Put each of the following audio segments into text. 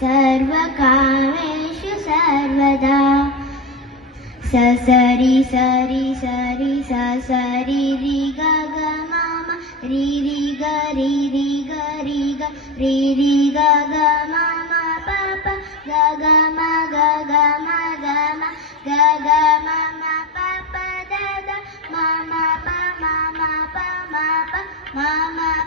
सर्वकामेषु सर्वदा सरि सरि सरि सरि रि ग ग म रि रि ग रि रि ग रि ग रि रि ग ग म प प ग ग म ग ग म ग म ग ग म प प द द म प म प म प म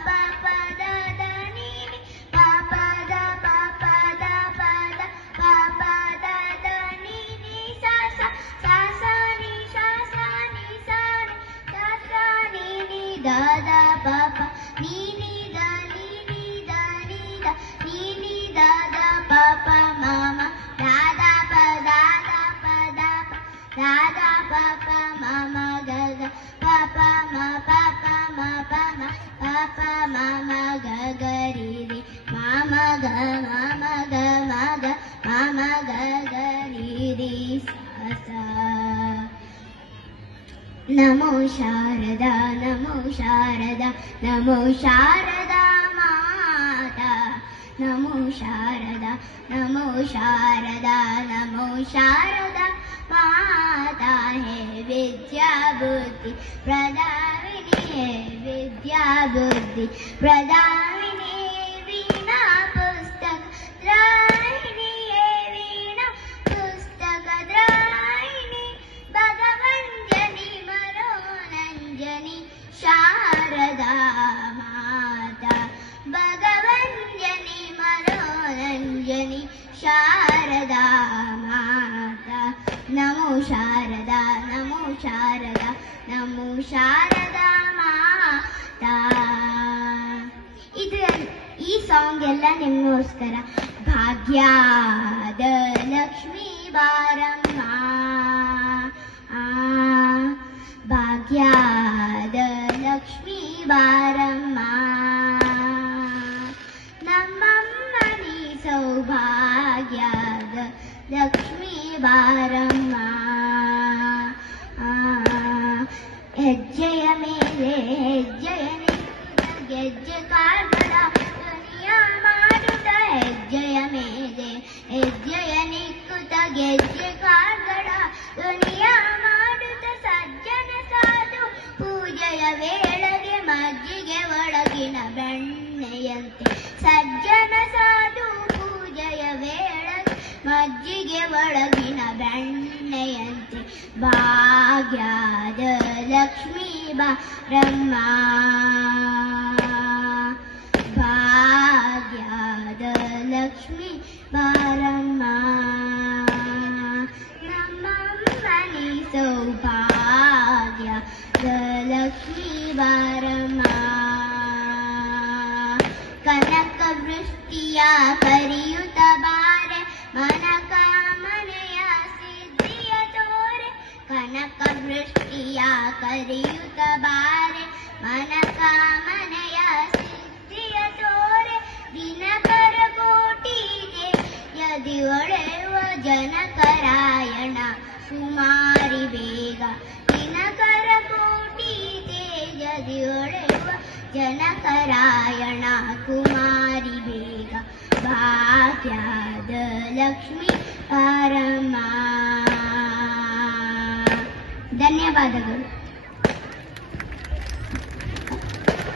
प प द ದ नि नि ಪ ಪ ದ ಪ ಪ ದ ಪ ದ ಪ ಪ ದ ದ नि नि ಸ ಸ ಸ ಸ ni sa sa ni sa ni sa sa ni ni da da pa pa ni ni da ni ni da ni da ni ni da da pa pa ma ma da da pa da da pa da pa da da pa pa ma ma ga ga pa pa ma pa pa ma pa ma pa pa ma ma ga ga ri ri ma ma ga ma ga ma ga ma ma ga ga ri ri sa sa नमो शारदा नमो शारदा नमो शारदा माता नमो शारदा नमो शारदा नमो शारदा माता हे विद्या बुद्धि प्रदायिनी हे विद्या बुद्धि प्रदायिनी वीणा पुस्तक त्रायिणी हे वीणा पुस्तक त्रायिणी भगवंजनी मनोरंजनी शारदा माता भगवंजनी मनोरंजनी शारदा माता नमो शारदा नमो शारदा नमो शारदा माता ಇದು ಈ ಸಾಂಗ್ ಎಲ್ಲ ನಿಮಗೋಸ್ಕರ ಭಾಗ್ಯದ ಲಕ್ಷ್ಮೀ ಬಾರಮ್ಮ ಭಾಗ್ಯದ ಲಕ್ಷ್ಮೀ ಬಾರಮ್ಮ ನಮ್ಮಮ್ಮನಿ ಸೌಭಾಗ್ಯದ ಲಕ್ಷ್ಮೀ ಬಾರಮ್ಮ ಹೆಜ್ಜೆಯ ಮೇಲೆ ಹೆಜ್ಜೆಯ ಗೆಜ್ಜೆ ಕಾಲ್ಗಳ ಧ್ವನಿಯ ಮಾಡುತ್ತ ಹೆಜ್ಜೆಯ ಮೇಲೆ ಹೆಜ್ಜೆಯ ನಿಕ್ಕುತ್ತ ಗೆಜ್ಜೆ ಕಾಲ್ಗಳ ಧ್ವನಿಯ ಮಾಡುತ್ತ ಸಜ್ಜನ ಸಾಧು ಪೂಜೆಯ ವೇಳೆಗೆ ಮಜ್ಜಿಗೆ ಒಳಗಿನ ಬೆಣ್ಣೆಯಂತೆ ಸಜ್ಜನ ಸಾಧು ಪೂಜೆಯ ವೇಳೆಗೆ ಮಜ್ಜಿಗೆ ಒಳಗಿನ ಬೆಣ್ಣೆಯಂತೆ ಭಾಗ್ಯದ ಲಕ್ಷ್ಮೀ ಬಾರಮ್ಮ ಭಾಗ್ಯದ ಲಕ್ಷ್ಮೀ ಬಾರಮ್ಮ ನಮ್ಮಮ್ಮನಿ ಸೌಭಾಗ್ಯದ ಲಕ್ಷ್ಮೀ ಬಾರಮ್ಮ ಕನಕ ವೃಷ್ಟಿಯ ಕರಿಯುತ್ತ ಬಾರೆ ಮನಕ ಮನೆಯ ಸಿದ್ಧಿಯ ತೋರೆ ಕನಕ ವೃಷ್ಟಿಯ ಕರಿಯುತ್ತ ಬಾರೆ ಮನಕ ಮನೆಯ ಸಿದ್ಧಿಯ ತೋರೆ ದಿನಕರ ಕೋಟಿಗೆ ಯದಿ ಒಳೆಯುವ ಜನಕರಾಯಣ ಕುಮಾರಿ ಬೇಗ ದಿನಕರ ಕೋಟಿಗೆ ಯದಿ ಒಳೆಯುವ ಜನಕರಾಯಣ ಕುಮಾರಿ ಬೇಗ ಭಾಗ್ಯದ ಲಕ್ಷ್ಮೀ ಬಾರಮ್ಮ ಧನ್ಯವಾದಗಳು.